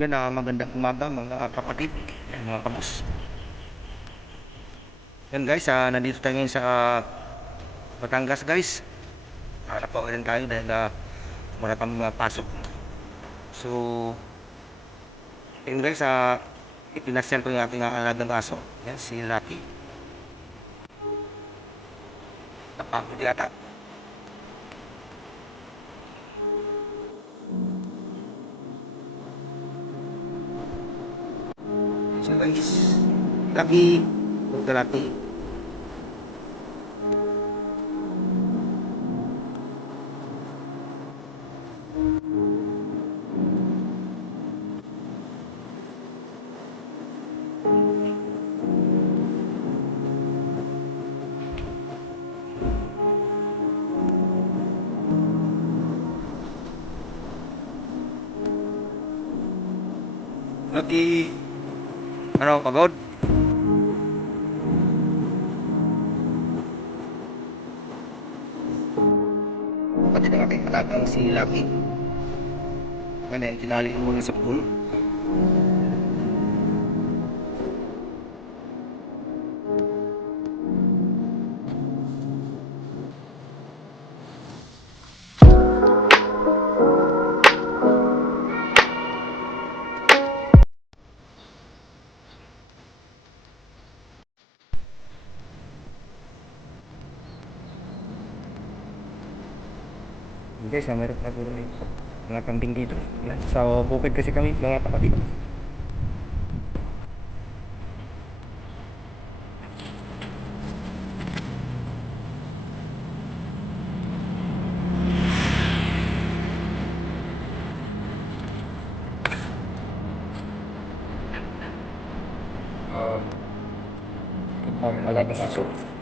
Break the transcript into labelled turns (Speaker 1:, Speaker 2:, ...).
Speaker 1: Yan na magandang umaga mga kapatid, mga kabus. Yan guys, ah, nandito tayo ngayon sa Batangas guys. Para po rin tayo dahil ah, wala pang mga pasok. So, yun guys, ah, ipinasyan ko yung ating alagang aso. Yan, si Lucky. Napagod yata. sebagus tapi terlatih. Letih Ano, pagod? Pati ng aking alagang si Lucky. Ano, eh, tinali ko muna sa pool. Jadi sama merek nak turun belakang tinggi itu Nah, ya, sawah bopet kasih kami belakang apa itu Oh, agak